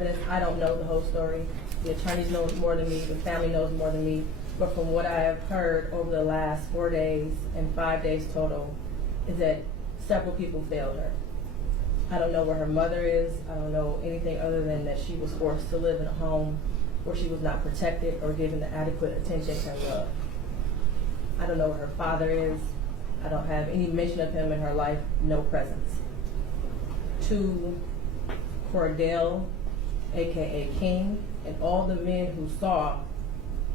I don't know the whole story. The attorneys know more than me, the family knows more than me. But from what I have heard over the last 4 days and 5 days total, is that several people failed her. I don't know where her mother is. I don't know anything other than that she was forced to live in a home where she was not protected or given the adequate attention and love. I don't know where her father is. I don't have any mention of him in her life, no presence. To Cordell, AKA King, and all the men who saw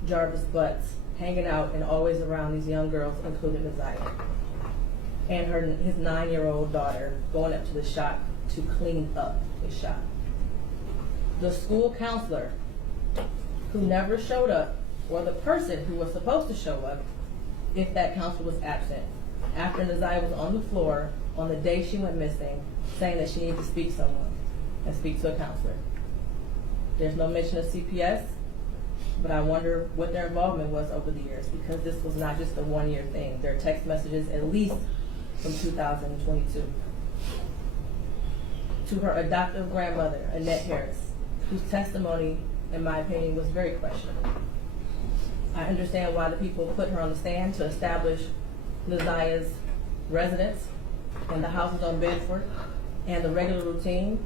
Jarvis Butts hanging out and always around these young girls, including NaZiyah, and his 9-year-old daughter going up to the shop to clean up the shop. The school counselor who never showed up, or the person who was supposed to show up if that counselor was absent, after NaZiyah was on the floor on the day she went missing, saying that she needed to speak to someone and speak to a counselor. There's no mention of CPS, but I wonder what their involvement was over the years, because this was not just a one-year thing. There are text messages at least from 2022. To her adoptive grandmother, NaZiyah Harris, whose testimony, in my opinion, was very questionable. I understand why the people put her on the stand to establish NaZiyah's residence and the houses on Bedford and the regular routine,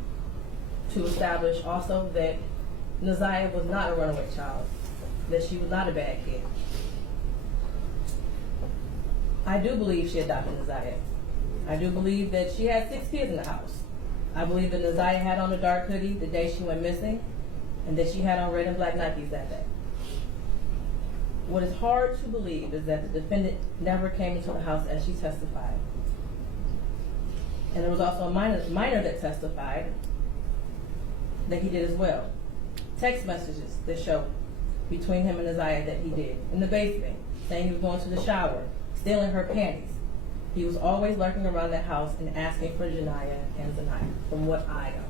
to establish also that NaZiyah was not a runaway child, that she was not a bad kid. I do believe she adopted NaZiyah. I do believe that she had 6 kids in the house. I believe that NaZiyah had on a dark hoodie the day she went missing, and that she had on red and black Nikes that day. What is hard to believe is that the defendant never came into the house as she testified. And there was also a minor that testified that he did as well. Text messages that show between him and NaZiyah that he did in the basement, saying he was going to the shower, stealing her panties. He was always lurking around that house and asking for Janiyah and Zaniyah, from what I know.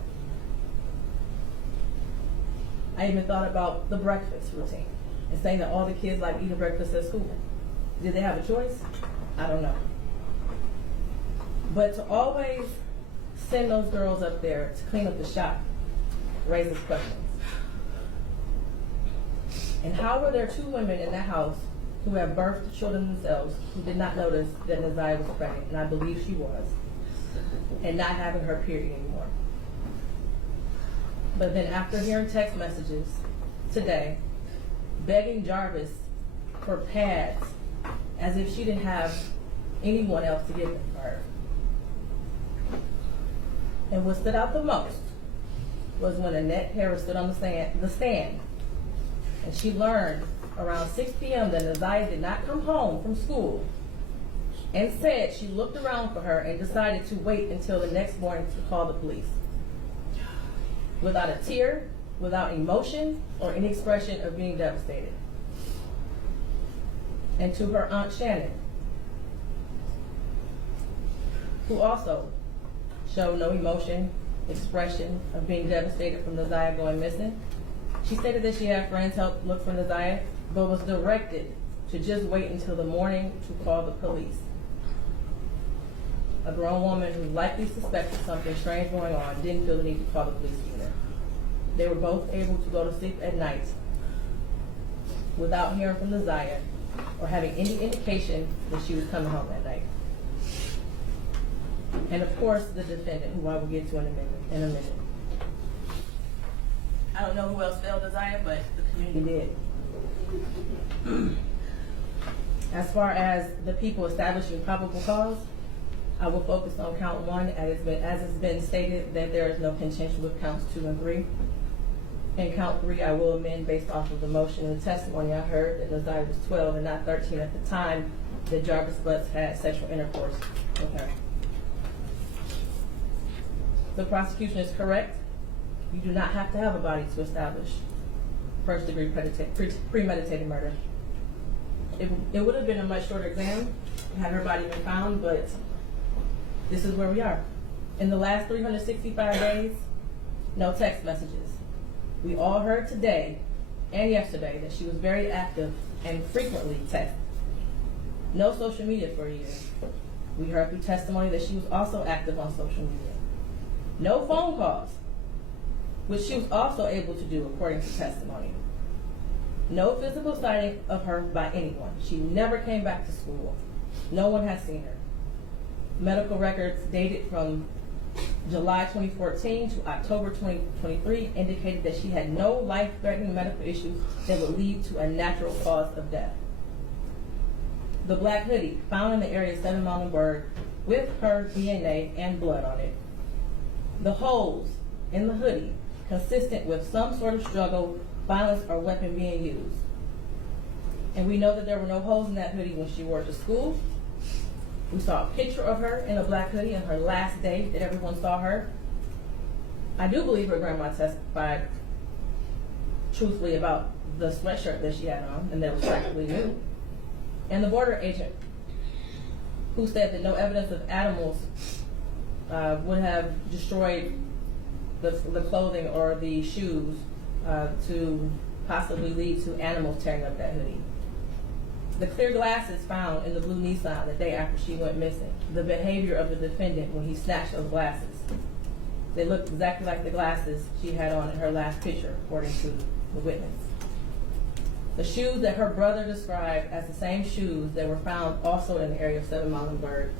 I even thought about the breakfast routine and saying that all the kids like eating breakfast at school. Did they have a choice? I don't know. But to always send those girls up there to clean up the shop raises questions. And how were there 2 women in that house who have birthed children themselves who did not notice that NaZiyah was pregnant, and I believe she was, and not having her period anymore? But then after hearing text messages today, begging Jarvis for pads as if she didn't have anyone else to give them for her. And what stood out the most was when NaZiyah Harris stood on the stand, and she learned around 6 p.m. that NaZiyah did not come home from school, and said she looked around for her and decided to wait until the next morning to call the police. Without a tear, without emotion, or any expression of being devastated. And to her Aunt Shannon, who also showed no emotion, expression of being devastated from NaZiyah going missing. She stated that she had friends help look for NaZiyah, but was directed to just wait until the morning to call the police. A grown woman who likely suspected something strange going on didn't feel the need to call the police either. They were both able to go to sleep at night without hearing from NaZiyah or having any indication that she was coming home that night. And of course, the defendant, who I will get to in a minute. I don't know who else failed NaZiyah, but the community did. As far as the people establishing probable cause, I will focus on count 1, as it's been stated that there is no contention with counts 2 and 3. In count 3, I will amend based off of the motion and the testimony I heard that NaZiyah was 12 and not 13 at the time that Jarvis Butts had sexual intercourse with her. The prosecution is correct. You do not have to have a body to establish first-degree premeditated murder. It would have been a much shorter exam had her body been found, but this is where we are. In the last 365 days, no text messages. We all heard today and yesterday that she was very active and frequently texted. No social media for a year. We heard through testimony that she was also active on social media. No phone calls. which she was also able to do according to testimony. No physical sighting of her by anyone. She never came back to school. No one has seen her. Medical records dated from July 2014 to October 2023 indicated that she had no life-threatening medical issues that would lead to a natural cause of death. The black hoodie found in the area of 7 Mile and Bird with her DNA and blood on it. The holes in the hoodie consistent with some sort of struggle, violence, or weapon being used. And we know that there were no holes in that hoodie when she wore it to school. We saw a picture of her in a black hoodie on her last day that everyone saw her. I do believe her grandma testified truthfully about the sweatshirt that she had on and that was practically new. And the border agent who said that no evidence of animals would have destroyed the clothing or the shoes to possibly lead to animals tearing up that hoodie. The clear glasses found in the blue Nissan the day after she went missing. The behavior of the defendant when he snatched those glasses. They looked exactly like the glasses she had on in her last picture, according to the witness. The shoes that her brother described as the same shoes that were found also in the area of 7 Mile and Bird